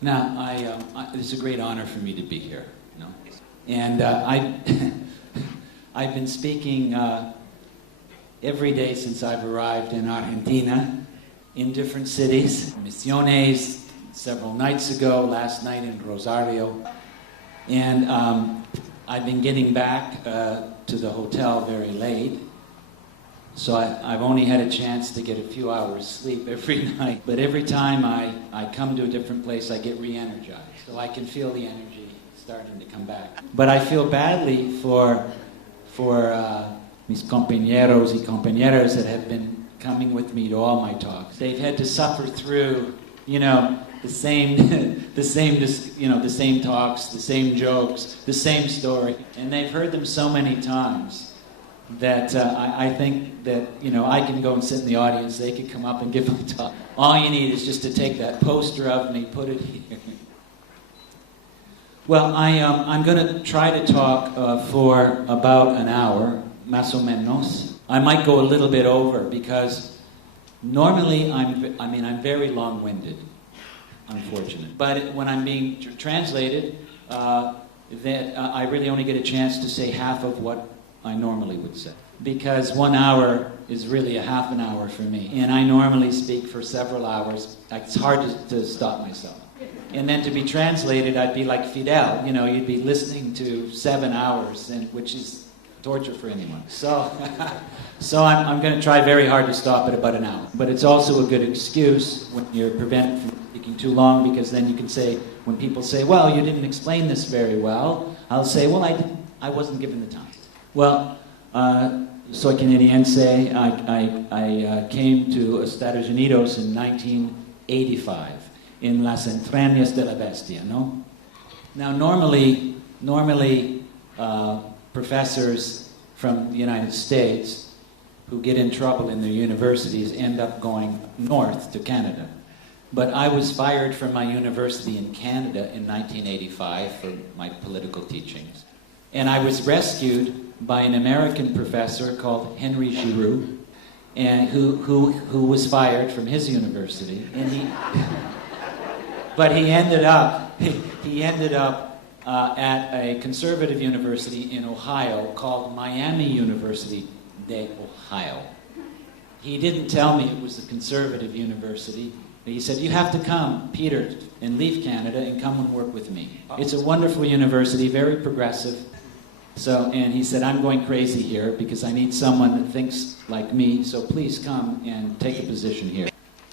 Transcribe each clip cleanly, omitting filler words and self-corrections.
Now, it's a great honor for me to be here, you know? And I've been speaking every day since I've arrived in Argentina, in different cities, Misiones, several nights ago, last night in Rosario. And I've been getting back to the hotel very late. So I've only had a chance to get a few hours sleep every night. But every time I come to a different place, I get re-energized. So I can feel the energy starting to come back. But I feel badly for mis compañeros y compañeras that have been coming with me to all my talks. They've had to suffer through, you know, the same talks, the same jokes, the same story. And they've heard them so many times that I think that, you know, I can go and sit in the audience, they could come up and give them a talk. All you need is just to take that poster of me, put it here. Well, I'm going to try to talk for about an hour, más o menos. I might go a little bit over because normally I'm very long-winded, unfortunately. But when I'm being translated, I really only get a chance to say half of what I normally would say. Because 1 hour is really a half an hour for me. And I normally speak for several hours. It's hard to stop myself. And then to be translated, I'd be like Fidel. You know, you'd be listening to 7 hours, which is torture for anyone. So, I'm going to try very hard to stop at about an hour. But it's also a good excuse when you're prevented from speaking too long, because then you can say, when people say, well, you didn't explain this very well, I'll say, well, I wasn't given the time. Well, soy canadiense. I came to Estados Unidos in 1985, in las entrañas de la bestia, no? Now, normally, professors from the United States who get in trouble in their universities end up going north to Canada. But I was fired from my university in Canada in 1985 for my political teachings. And I was rescued by an American professor called Henry Giroux, and who was fired from his university. And he ended up at a conservative university in Ohio called Miami University de Ohio. He didn't tell me it was a conservative university. He said, you have to come, Peter, and leave Canada and come and work with me. It's a wonderful university, very progressive. So, and he said, I'm going crazy here because I need someone that thinks like me, so please come and take a position here.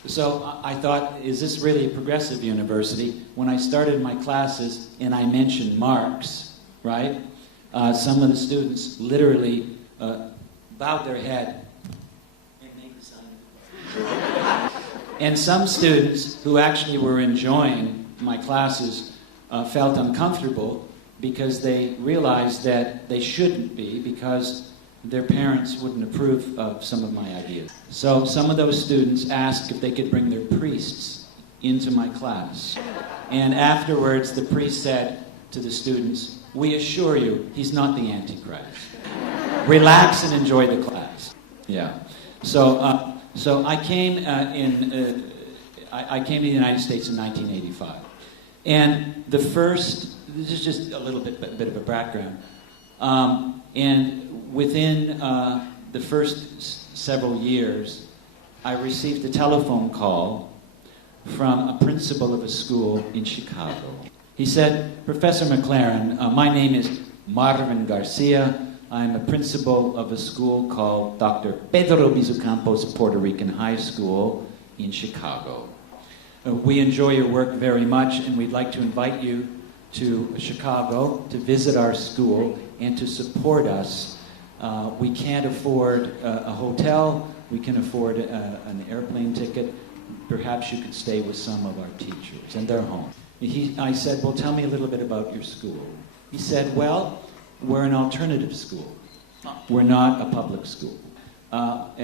So I thought, is this really a progressive university? When I started my classes and I mentioned Marx, right, some of the students literally bowed their head and made the sign. And some students who actually were enjoying my classes felt uncomfortable because they realized that they shouldn't be, because their parents wouldn't approve of some of my ideas. So some of those students asked if they could bring their priests into my class. And afterwards, the priest said to the students, we assure you, he's not the Antichrist. Relax and enjoy the class. Yeah. So I came I came to the United States in 1985. And the first, this is just a little bit of a background. And within the first several years, I received a telephone call from a principal of a school in Chicago. He said, Professor McLaren, my name is Marvin Garcia. I'm a principal of a school called Dr. Pedro Bizucampos Puerto Rican High School in Chicago. We enjoy your work very much, and we'd like to invite you to Chicago to visit our school and to support us. We can't afford a hotel. We can afford an airplane ticket. Perhaps you could stay with some of our teachers, and they're home. I said, well, tell me a little bit about your school. He said, well, we're an alternative school. We're not a public school. But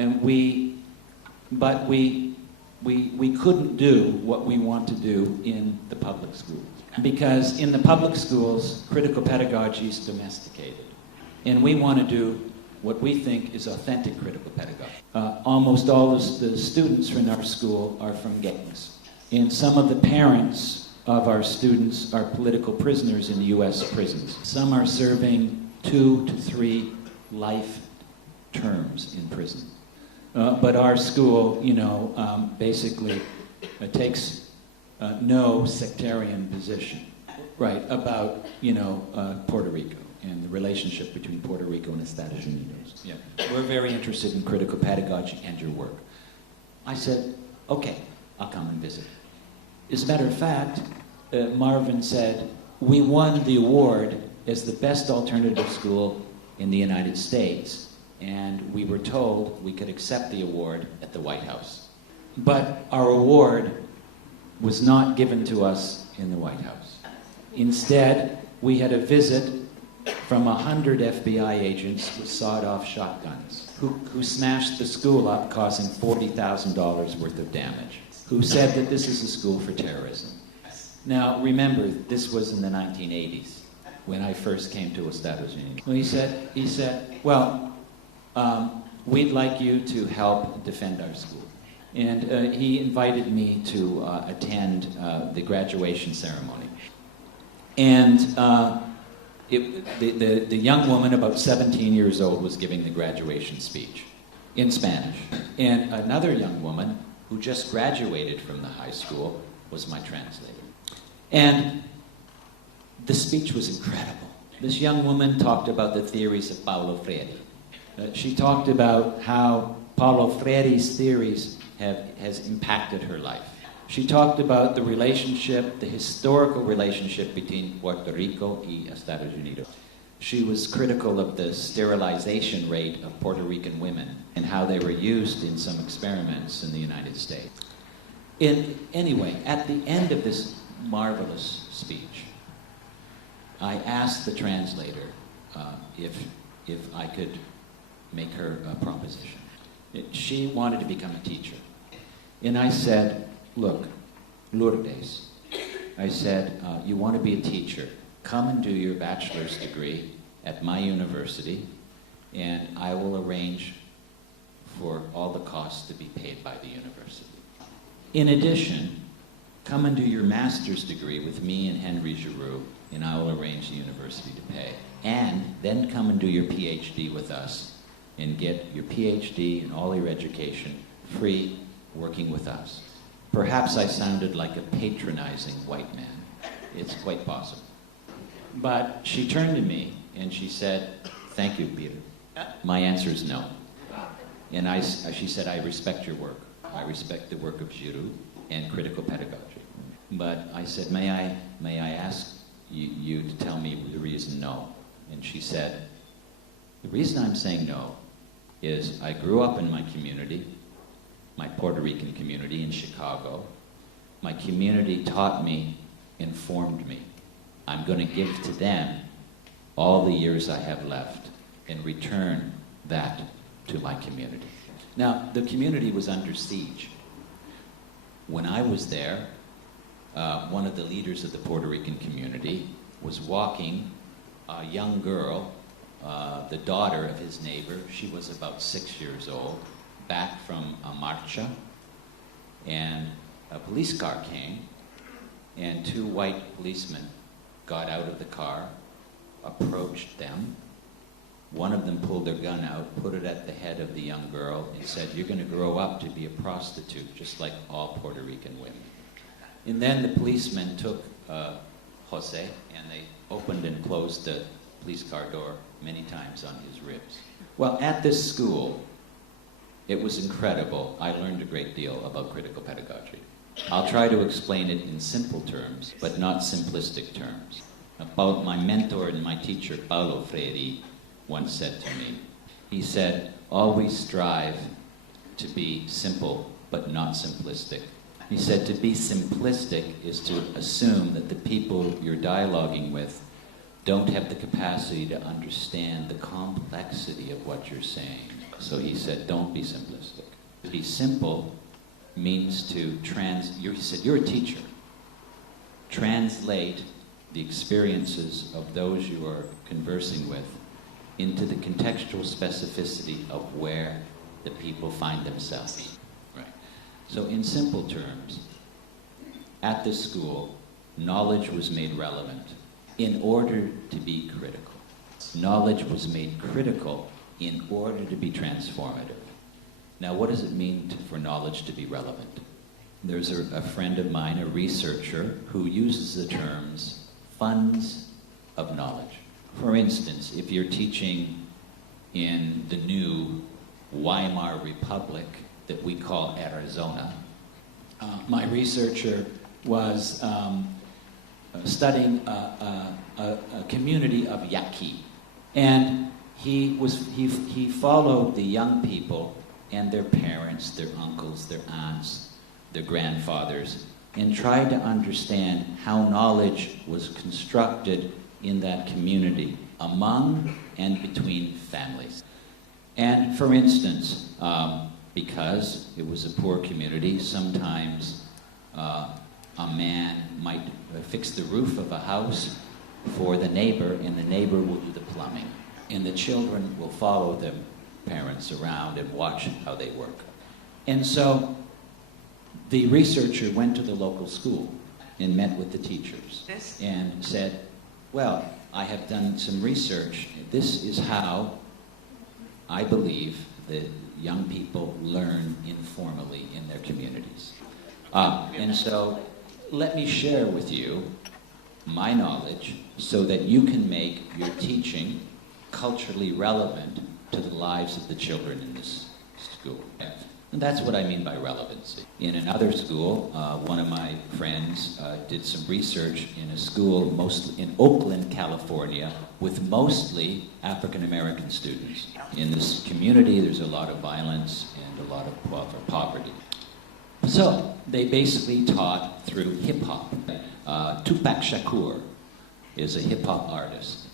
we couldn't do what we want to do in the public schools. Because in the public schools, critical pedagogy is domesticated. And we want to do what we think is authentic critical pedagogy. Almost all of the students in our school are from gangs. And some of the parents of our students are political prisoners in U.S. prisons. Some are serving 2 to 3 life terms in prison. But our school, basically takes no sectarian position, right, about, Puerto Rico and the relationship between Puerto Rico and Estados Unidos. Yeah. We're very interested in critical pedagogy and your work. I said, okay, I'll come and visit. As a matter of fact, Marvin said, we won the award as the best alternative school in the United States, and we were told we could accept the award at the White House. But our award was not given to us in the White House. Instead, we had a visit from 100 FBI agents with sawed-off shotguns who smashed the school up, causing $40,000 worth of damage, who said that this is a school for terrorism. Now, remember, this was in the 1980s, when I first came to Estados Unidos. Well, he said, well, we'd like you to help defend our school. And he invited me to attend the graduation ceremony. And the young woman, about 17 years old, was giving the graduation speech in Spanish. And another young woman who just graduated from the high school was my translator. And the speech was incredible. This young woman talked about the theories of Paulo Freire. She talked about how Paulo Freire's theories has impacted her life. She talked about the relationship, the historical relationship between Puerto Rico and Estados Unidos. She was critical of the sterilization rate of Puerto Rican women and how they were used in some experiments in the United States. Anyway, at the end of this marvelous speech, I asked the translator if I could make her a proposition. She wanted to become a teacher. And I said, look, Lourdes, I said, you want to be a teacher, come and do your bachelor's degree at my university, and I will arrange for all the costs to be paid by the university. In addition, come and do your master's degree with me and Henry Giroux, and I will arrange the university to pay. And then come and do your PhD with us and get your PhD and all your education free working with us. Perhaps I sounded like a patronizing white man. It's quite possible. But she turned to me and she said, thank you, Peter. My answer is no. And she said, I respect your work. I respect the work of Giroux and critical pedagogy. But I said, may I ask you to tell me the reason no? And she said, the reason I'm saying no is I grew up in my community, my Puerto Rican community in Chicago. My community taught me, informed me. I'm going to give to them all the years I have left and return that to my community. Now, the community was under siege. When I was there, one of the leaders of the Puerto Rican community was walking a young girl, the daughter of his neighbor. She was about 6 years old, back from a marcha, and a police car came, and 2 white policemen got out of the car, approached them. One of them pulled their gun out, put it at the head of the young girl, and said, you're going to grow up to be a prostitute, just like all Puerto Rican women. And then the policemen took Jose, and they opened and closed the police car door many times on his ribs. Well, at this school, it was incredible. I learned a great deal about critical pedagogy. I'll try to explain it in simple terms, but not simplistic terms. About my mentor and my teacher, Paulo Freire, once said to me, he said, always strive to be simple, but not simplistic. He said to be simplistic is to assume that the people you're dialoguing with don't have the capacity to understand the complexity of what you're saying. So he said, don't be simplistic. To be simple means to he said, you're a teacher. Translate the experiences of those you are conversing with into the contextual specificity of where the people find themselves. Right. So in simple terms, at this school, knowledge was made relevant in order to be critical. Knowledge was made critical in order to be transformative. Now, what does it mean for knowledge to be relevant? There's a friend of mine, a researcher, who uses the terms funds of knowledge. For instance, if you're teaching in the new Weimar Republic that we call Arizona, my researcher was studying a community of Yaqui, and he followed the young people and their parents, their uncles, their aunts, their grandfathers, and tried to understand how knowledge was constructed in that community, among and between families. And for instance, because it was a poor community, sometimes a man might fix the roof of a house for the neighbor, and the neighbor will do the plumbing. And the children will follow their parents around and watch how they work. And so the researcher went to the local school and met with the teachers and said, well, I have done some research. This is how I believe that young people learn informally in their communities. And so let me share with you my knowledge so that you can make your teaching culturally relevant to the lives of the children in this school. And that's what I mean by relevancy. In another school, one of my friends did some research in a school mostly in Oakland, California, with mostly African American students. In this community, there's a lot of violence and a lot of poverty. So they basically taught through hip-hop. Tupac Shakur is a hip-hop artist.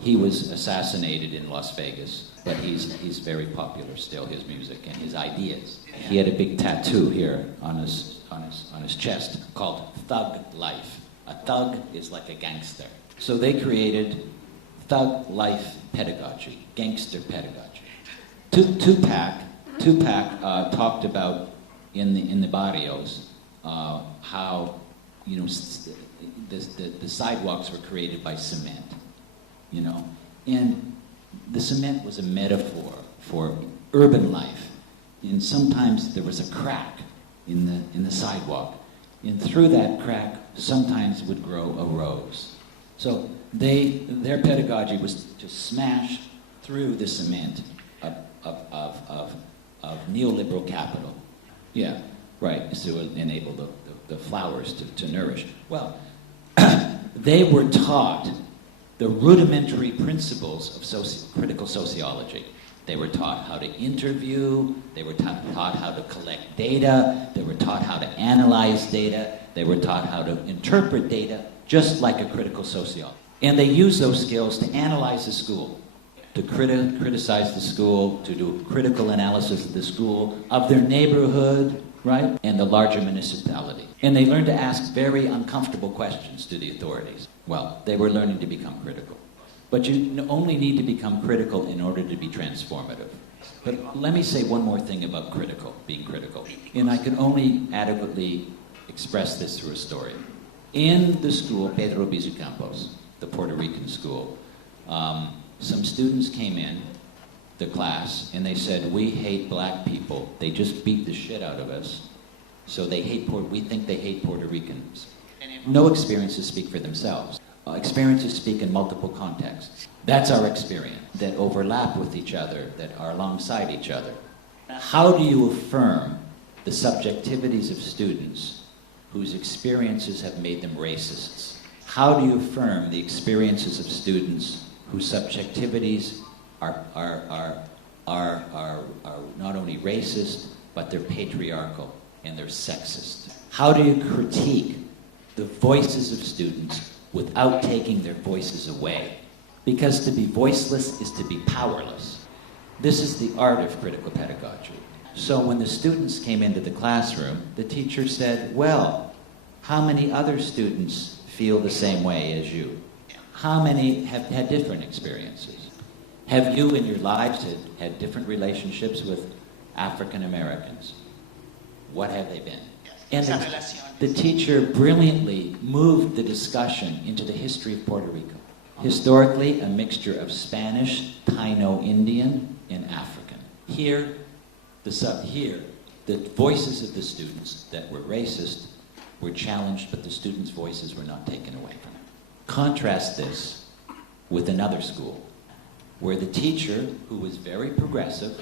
He was assassinated in Las Vegas, but he's very popular still, his music and his ideas. He had a big tattoo here on his chest called Thug Life. A thug is like a gangster. So they created Thug Life pedagogy, gangster pedagogy. Tupac talked about in the barrios how the sidewalks were created by cement. And the cement was a metaphor for urban life. And sometimes there was a crack in the sidewalk. And through that crack, sometimes would grow a rose. So their pedagogy was to smash through the cement of neoliberal capital. Yeah, right, to enable the flowers to nourish. Well, they were taught the rudimentary principles of critical sociology. They were taught how to interview, they were taught how to collect data, they were taught how to analyze data, they were taught how to interpret data, just like a critical sociologist. And they used those skills to analyze the school, to criticize the school, to do critical analysis of the school, of their neighborhood, right, and the larger municipality. And they learned to ask very uncomfortable questions to the authorities. Well, they were learning to become critical. But you only need to become critical in order to be transformative. But let me say one more thing about being critical. And I can only adequately express this through a story. In the school, Pedro Bizucampos, the Puerto Rican school, some students came in the class and they said, we hate black people. They just beat the shit out of us. So we think they hate Puerto Ricans. No experiences speak for themselves. Experiences speak in multiple contexts. That's our experience, that overlap with each other, that are alongside each other. How do you affirm the subjectivities of students whose experiences have made them racists? How do you affirm the experiences of students whose subjectivities are not only racist, but they're patriarchal and they're sexist? How do you critique the voices of students without taking their voices away? Because to be voiceless is to be powerless. This is the art of critical pedagogy. So when the students came into the classroom, the teacher said, well, how many other students feel the same way as you? How many have had different experiences? Have you in your lives had different relationships with African Americans? What have they been? And esas relaciones. the teacher brilliantly moved the discussion into the history of Puerto Rico. Historically, a mixture of Spanish, Taino-Indian, and African. Here, the voices of the students that were racist were challenged, but the students' voices were not taken away from them. Contrast this with another school, where the teacher, who was very progressive,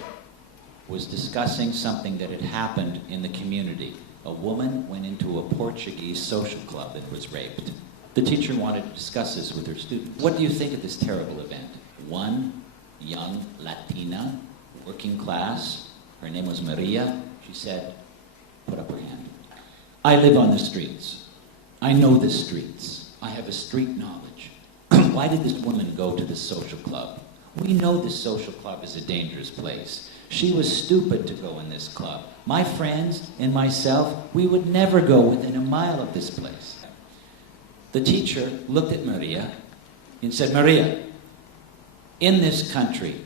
was discussing something that had happened in the community. A woman went into a Portuguese social club and was raped. The teacher wanted to discuss this with her students. What do you think of this terrible event? One young Latina, working class, her name was Maria, she said, put up her hand. I live on the streets. I know the streets. I have a street knowledge. Why did this woman go to this social club? We know this social club is a dangerous place. She was stupid to go in this club. My friends and myself, we would never go within a mile of this place. The teacher looked at Maria and said, Maria, in this country,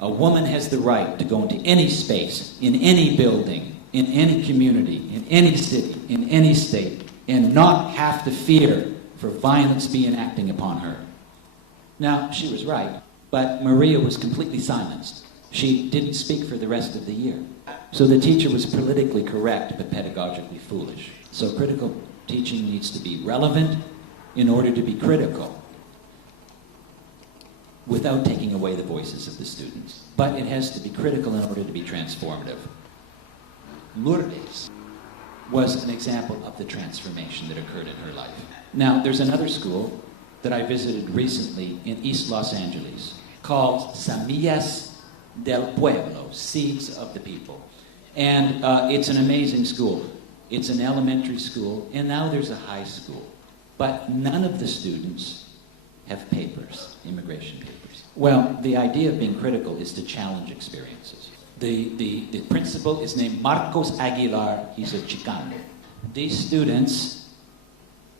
a woman has the right to go into any space, in any building, in any community, in any city, in any state, and not have to fear for violence being acting upon her. Now, she was right, but Maria was completely silenced. She didn't speak for the rest of the year. So the teacher was politically correct, but pedagogically foolish. So critical teaching needs to be relevant in order to be critical, without taking away the voices of the students. But it has to be critical in order to be transformative. Lourdes was an example of the transformation that occurred in her life. Now, there's another school that I visited recently in East Los Angeles called Semillas del Pueblo, Seeds of the People. And it's an amazing school. It's an elementary school, and now there's a high school. But none of the students have papers, immigration papers. Well, the idea of being critical is to challenge experiences. The principal is named Marcos Aguilar. He's a Chicano. These students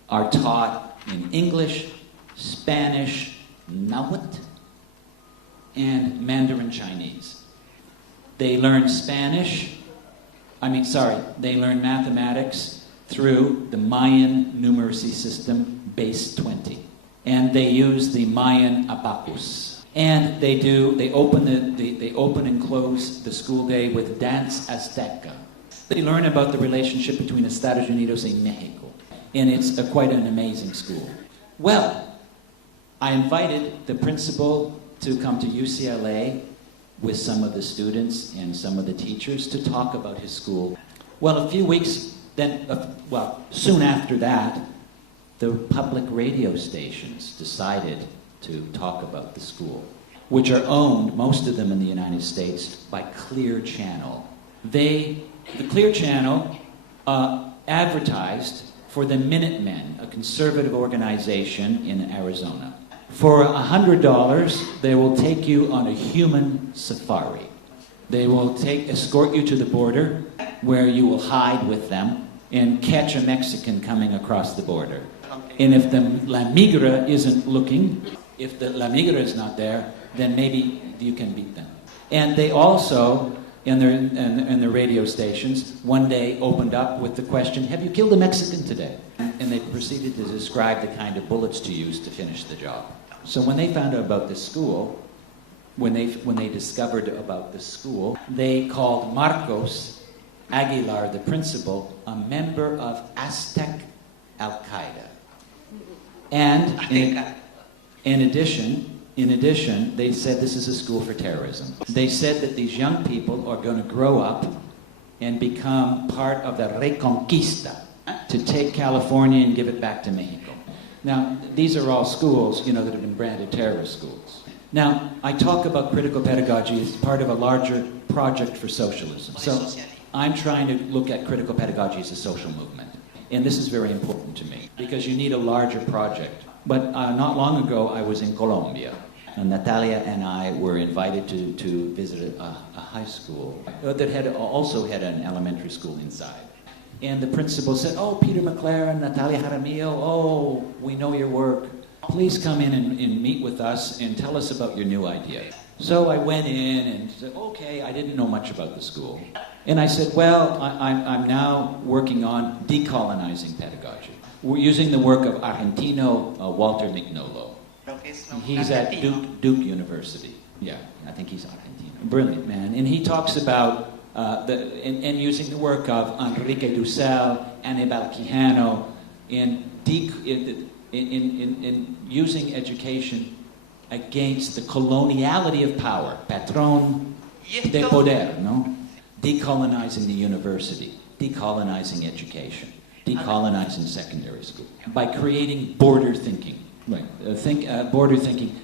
are taught in English, Spanish, Nahuatl, and Mandarin Chinese. They learn they learn mathematics through the Mayan numeracy system, base 20. And they use the Mayan abacus. And they open and close the school day with dance Azteca. They learn about the relationship between Estados Unidos and Mexico. And it's quite an amazing school. Well, I invited the principal to come to UCLA with some of the students and some of the teachers to talk about his school. Well, soon after that, the public radio stations decided to talk about the school, which are owned, most of them in the United States, by Clear Channel. The Clear Channel advertised for the Minutemen, a conservative organization in Arizona. For $100, they will take you on a human safari. They will escort you to the border, where you will hide with them and catch a Mexican coming across the border. And if the La Migra isn't looking, if the La Migra is not there, then maybe you can beat them. And they also, in their radio stations, one day opened up with the question, have you killed a Mexican today? And they proceeded to describe the kind of bullets to use to finish the job. So when they found out about this school, when they discovered about the school, they called Marcos Aguilar, the principal, a member of Aztec Al-Qaeda. And in addition, they said this is a school for terrorism. They said that these young people are going to grow up and become part of the Reconquista, to take California and give it back to Mexico. Now, these are all schools, that have been branded terrorist schools. Now, I talk about critical pedagogy as part of a larger project for socialism. So I'm trying to look at critical pedagogy as a social movement. And this is very important to me, because you need a larger project. But not long ago, I was in Colombia. And Natalia and I were invited to visit a high school that also had an elementary school inside. And the principal said, oh, Peter McLaren, Natalia Jaramillo, oh, we know your work. Please come in and meet with us and tell us about your new idea. So I went in and said, okay, I didn't know much about the school. And I said, well, I'm now working on decolonizing pedagogy. We're using the work of Argentino Walter Mignolo. He's at Duke University. Yeah, I think he's Argentino. Brilliant man. And he talks about, and using the work of Enrique Dussel, Anibal Quijano, in using education against the coloniality of power, patrón de poder, no? Decolonizing the university, decolonizing education, decolonizing secondary school, by creating border thinking, right? Border thinking,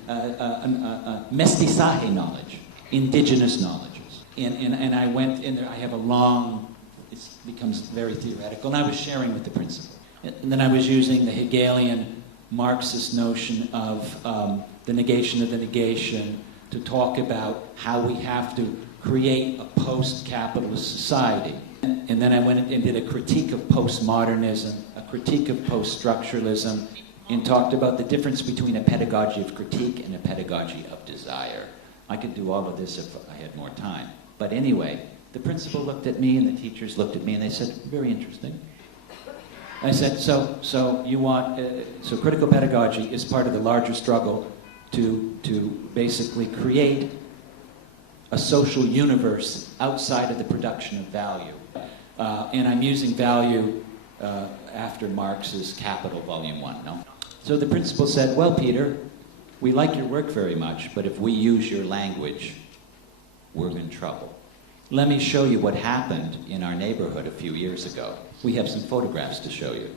mestizaje knowledge, indigenous knowledges. And I went in there, I have a long, it becomes very theoretical, and I was sharing with the principal. And then I was using the Hegelian Marxist notion of the negation of the negation to talk about how we have to create a post-capitalist society. And then I went and did a critique of postmodernism, a critique of post-structuralism, and talked about the difference between a pedagogy of critique and a pedagogy of desire. I could do all of this if I had more time. But anyway, the principal looked at me and the teachers looked at me and they said, very interesting. I said, so you want, so critical pedagogy is part of the larger struggle to basically create a social universe outside of the production of value. And I'm using value after Marx's Capital, Volume 1, no? So the principal said, well, Peter, we like your work very much, but if we use your language, we're in trouble. Let me show you what happened in our neighborhood a few years ago. We have some photographs to show you.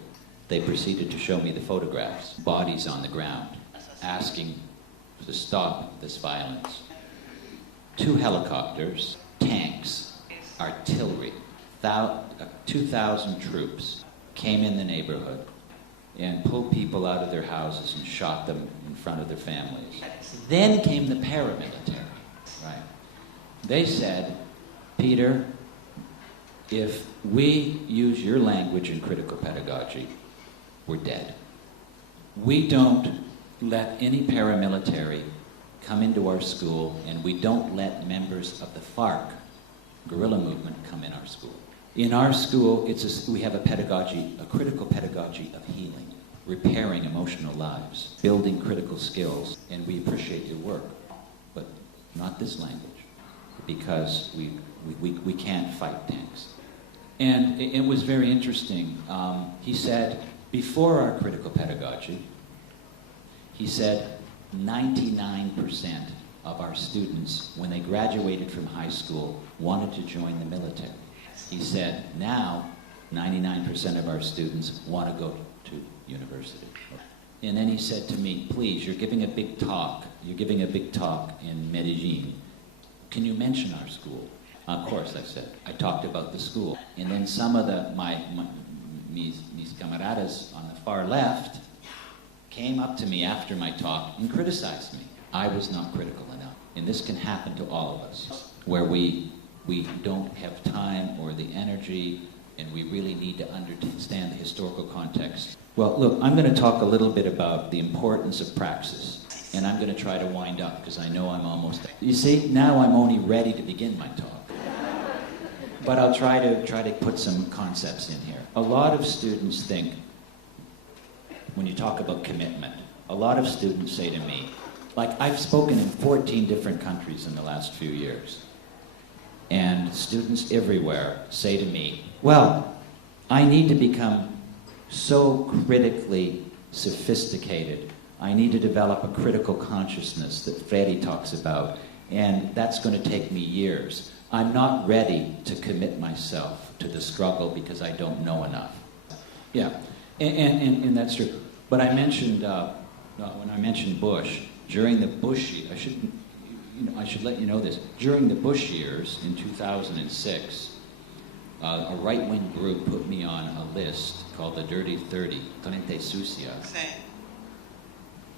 They proceeded to show me the photographs, bodies on the ground, asking to stop this violence. 2 helicopters, tanks, artillery, 2,000 troops came in the neighborhood and pulled people out of their houses and shot them in front of their families. Then came the paramilitary, right? They said, Peter, if we use your language in critical pedagogy, we're dead. We don't let any paramilitary come into our school, and we don't let members of the FARC guerrilla movement come in our school. In our school, we have a pedagogy, a critical pedagogy of healing, repairing emotional lives, building critical skills, and we appreciate your work, but not this language, because we can't fight tanks. And it was very interesting. He said, before our critical pedagogy, he said 99% of our students, when they graduated from high school, wanted to join the military. He said, now 99% of our students want to go to university. And then he said to me, please, you're giving a big talk. You're giving a big talk in Medellin. Can you mention our school? Of course, I said. I talked about the school. And then some of mis camaradas on the far left came up to me after my talk and criticized me. I was not critical enough. And this can happen to all of us, where we don't have time or the energy, and we really need to understand the historical context. Well, look, I'm going to talk a little bit about the importance of praxis, and I'm going to try to wind up, because I know I'm almost... You see, now I'm only ready to begin my talk. But I'll try to put some concepts in here. A lot of students think, when you talk about commitment, a lot of students say to me, like I've spoken in 14 different countries in the last few years, and students everywhere say to me, well, I need to become so critically sophisticated. I need to develop a critical consciousness that Freire talks about, and that's going to take me years. I'm not ready to commit myself to the struggle because I don't know enough. Yeah, and that's true. But I mentioned, when I mentioned Bush, during the Bush, I should let you know this. During the Bush years in 2006, a right-wing group put me on a list called the Dirty 30, Treinta Sucia,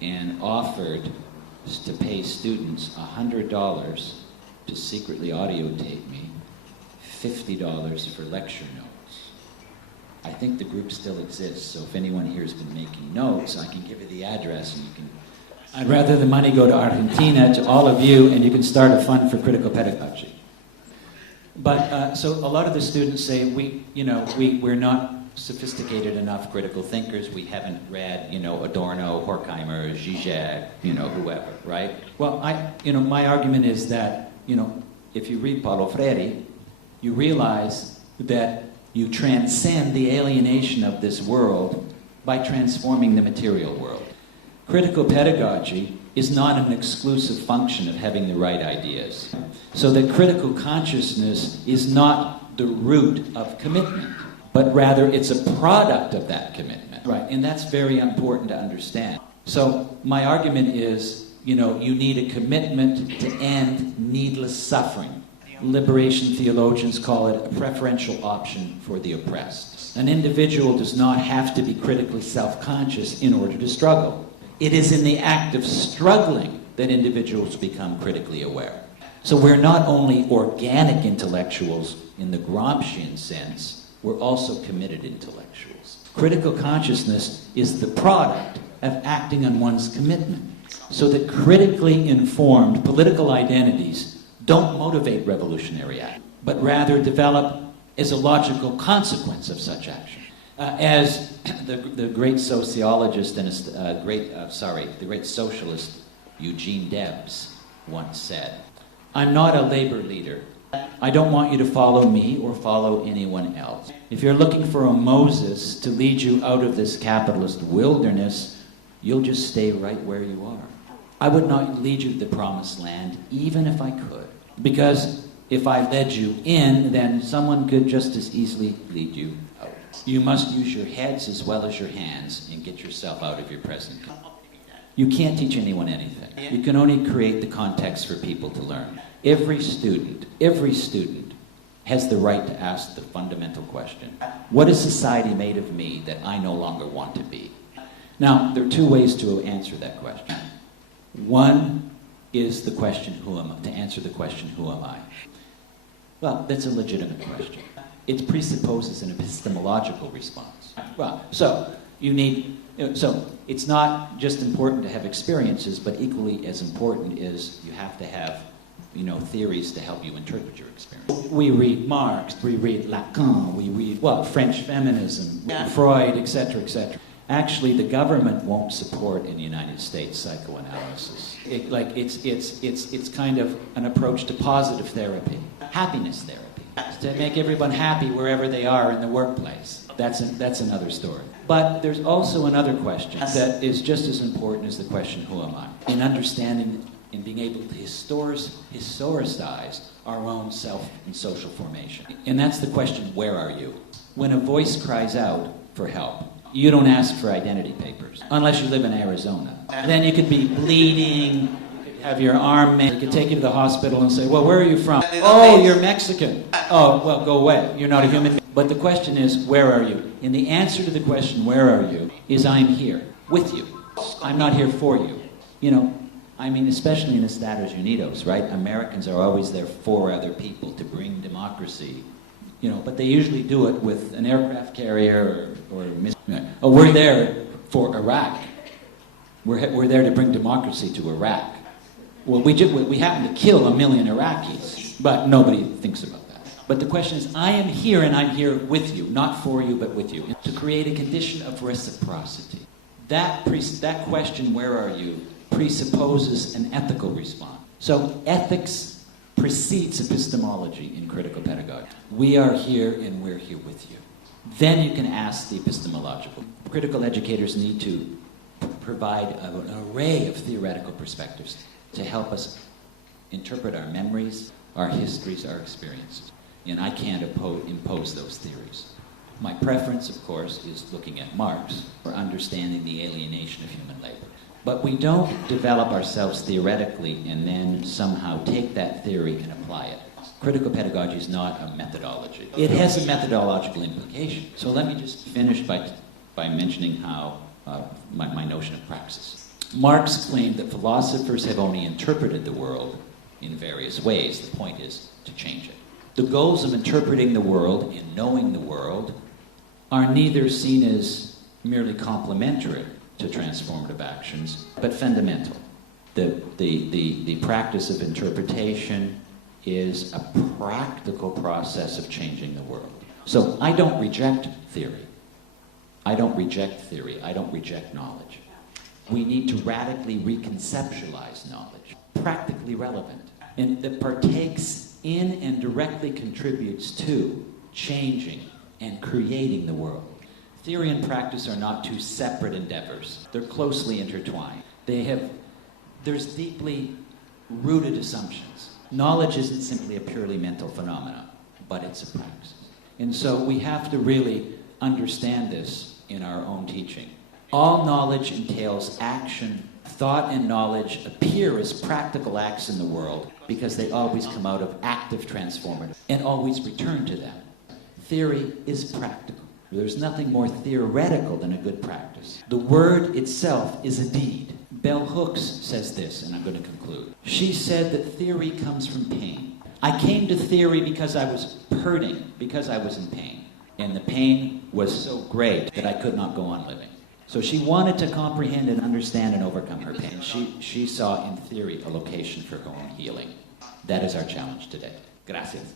and offered to pay students $100 to secretly audio tape me, $50 for lecture notes. I think the group still exists, so if anyone here has been making notes, I can give you the address and you can... I'd rather the money go to Argentina, to all of you, and you can start a fund for critical pedagogy. But so a lot of the students say we're not sophisticated enough critical thinkers. We haven't read Adorno, Horkheimer, Zizek, whoever, right? Well, my argument is that if you read Paulo Freire, you realize that you transcend the alienation of this world by transforming the material world. Critical pedagogy is not an exclusive function of having the right ideas. So that critical consciousness is not the root of commitment, but rather it's a product of that commitment. Right, and that's very important to understand. So my argument is, you need a commitment to end needless suffering. Liberation theologians call it a preferential option for the oppressed. An individual does not have to be critically self-conscious in order to struggle. It is in the act of struggling that individuals become critically aware. So we're not only organic intellectuals in the Gramscian sense, we're also committed intellectuals. Critical consciousness is the product of acting on one's commitment, so that critically informed political identities don't motivate revolutionary action, but rather develop as a logical consequence of such action. As the great sociologist and the great socialist Eugene Debs once said, "I'm not a labor leader. I don't want you to follow me or follow anyone else. If you're looking for a Moses to lead you out of this capitalist wilderness, you'll just stay right where you are. I would not lead you to the promised land, even if I could. Because if I led you in, then someone could just as easily lead you out. You must use your heads as well as your hands and get yourself out of your present. You can't teach anyone anything. You can only create the context for people to learn. Every student has the right to ask the fundamental question, what is society made of me that I no longer want to be?" Now, there are two ways to answer that question. One is the question, to answer the question, who am I? Well, that's a legitimate question. It presupposes an epistemological response. Well, so it's not just important to have experiences, but equally as important is you have to have, theories to help you interpret your experience. We read Marx, we read Lacan, we read, French feminism, Freud, etc., etc. Actually, the government won't support in the United States psychoanalysis. It's kind of an approach to positive therapy, happiness therapy, to make everyone happy wherever they are in the workplace. That's another story. But there's also another question that is just as important as the question, who am I? In understanding and being able to historicize our own self and social formation. And that's the question, where are you? When a voice cries out for help, you don't ask for identity papers, unless you live in Arizona. Then you could be bleeding, you could have your arm made, you could take you to the hospital and say, well, where are you from? Oh, you're Mexican. Oh, well, go away. You're not a human being. But the question is, where are you? And the answer to the question, where are you, is I'm here, with you. I'm not here for you. Especially in Estados Unidos, right? Americans are always there for other people to bring democracy. But they usually do it with an aircraft carrier or we're there for Iraq. We're there to bring democracy to Iraq. Well, we happen to kill 1 million Iraqis, but nobody thinks about that. But the question is, I am here and I'm here with you, not for you, but with you, to create a condition of reciprocity. That question, where are you, presupposes an ethical response. So ethics precedes epistemology in critical pedagogy. We are here and we're here with you. Then you can ask the epistemological. Critical educators need to provide an array of theoretical perspectives to help us interpret our memories, our histories, our experiences. And I can't impose those theories. My preference, of course, is looking at Marx for understanding the alienation of human labor. But we don't develop ourselves theoretically and then somehow take that theory and apply it. Critical pedagogy is not a methodology. It has a methodological implication. So let me just finish by mentioning how my notion of praxis. Marx claimed that philosophers have only interpreted the world in various ways. The point is to change it. The goals of interpreting the world and knowing the world are neither seen as merely complementary to transformative actions, but fundamental. The practice of interpretation is a practical process of changing the world. So I don't reject theory. I don't reject theory. I don't reject knowledge. We need to radically reconceptualize knowledge, practically relevant, and that partakes in and directly contributes to changing and creating the world. Theory and practice are not two separate endeavors. They're closely intertwined. There's deeply rooted assumptions. Knowledge isn't simply a purely mental phenomenon, but it's a practice. And so we have to really understand this in our own teaching. All knowledge entails action. Thought and knowledge appear as practical acts in the world because they always come out of active transformative and always return to them. Theory is practical. There's nothing more theoretical than a good practice. The word itself is a deed. Bell Hooks says this, and I'm going to conclude. She said that theory comes from pain. I came to theory because I was hurting, because I was in pain. And the pain was so great that I could not go on living. So she wanted to comprehend and understand and overcome her pain. She saw in theory a location for her own healing. That is our challenge today. Gracias.